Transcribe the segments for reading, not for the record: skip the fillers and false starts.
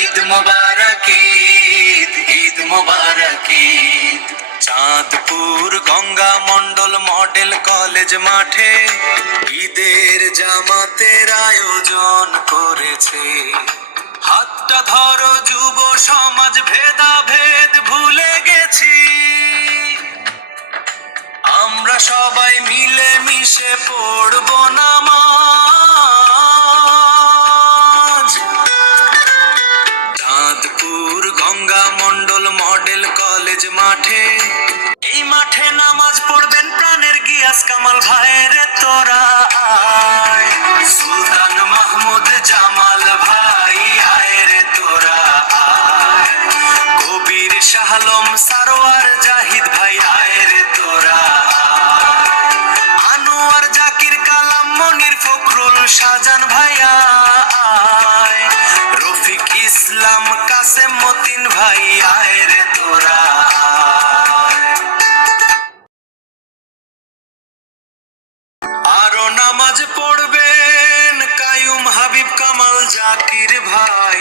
ঈদ মোবারক ঈদ, ঈদ মোবারক Eid. Chandpur Ganga Mondal model college মাঠে ঈদের জামাতের আয়োজন করেছে। হাতটা ধরো যুব সমাজ, ভেদাভেদ ভুলে গেছি, আমরা সবাই মিলে মিশে পড়ব নামাজ। চাঁদপুর গঙ্গা মন্ডল মডেল কলেজ মাঠে, এই মাঠে নামাজ পড়বেন প্রাণের গিয়াস কামাল ভাইয়ের তোরা আয়। সুলতান মাহমুদ জামাল ভাই আয় রে তোরা আয়। কবির শাহলম সারোয়ার জাহিদ ভাই আয় রে তোরা আয়। আনোয়ার জাকির কালাম মনির ফখরুল শাহজান ভাই আয়। রফিক ইসলাম কাসেম মতিন ভাই আয় রে তোরা আয়। আরো নামাজ পড়বেন কায়ুম হাবিব কামাল জাকির ভাই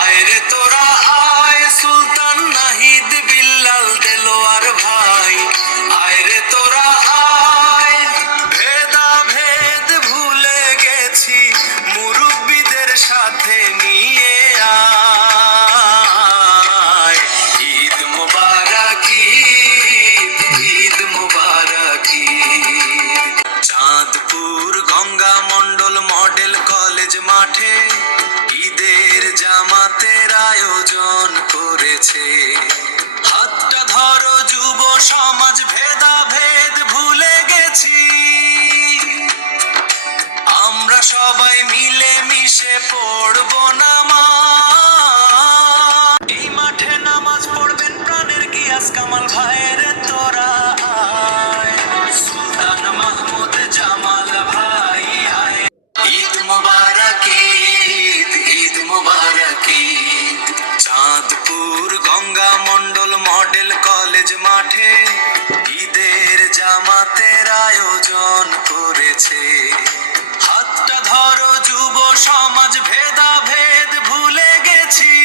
আয় রে তোরা আয়। সুলতান নাহিদ বিল্লাল দেলোয়ার ভাই আয় রে তোরা আয়। ভেদাভেদ ভুলে গেছি, মুরব্বিদের সাথে নিয়ে আয়। ঈদ মোবারক ঈদ, ঈদ মোবারক ঈদ। চাঁদপুর গঙ্গা মন্ডল মডেল কলেজ মাঠে ঈদের জামাতের আয়োজন করেছে। হাতটা ধরো যুব সমাজ, ভেদাভেদ ভুলে গেছি, আমরা সবাই মিলে মিশে পড়ব নামাজ। এই মাঠে নামাজ পড়বেন প্রাণের গিয়াস কামাল ভাইয়ের তোরা আয়। সুলতান মাহমুদ জামাল ভাই আয়। ঈদ মোবারক ঈদ, ঈদ মোবারক ঈদ। চাঁদপুর গঙ্গা মন্ডল মডেল কলেজ মাঠে ঈদের জামাতের আয়োজন করেছে। হাতটা ধরো যুব সমাজ, ভেদাভেদ ভুলে গেছি,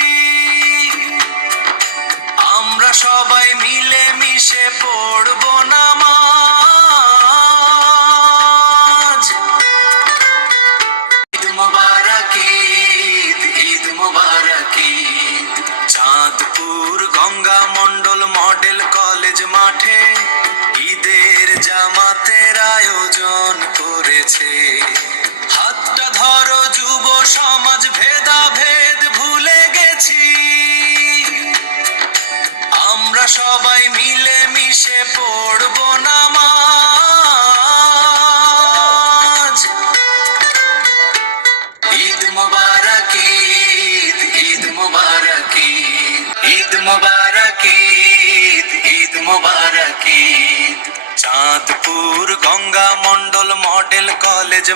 আমরা সবাই মিলে মিশে পড়ব নামাজ। ঈদ মোবারক ঈদ, ঈদ মোবারক ঈদ। চাঁদপুর গঙ্গা মন্ডল মডেল কলেজ মাঠে ঈদের জামাতের আয়োজন করেছে। হাতটা ধরো যুব সমাজ, ভেদাভেদ ভুলে গেছি, আমরা সবাই মিলে মিশে পড়ব নামাজ। ঈদ মোবারক ঈদ, ঈদ মোবারক ঈদ। ঈদ মোবারক ঈদ, ঈদ মোবারক ঈদ। Chandpur Ganga Mondal model college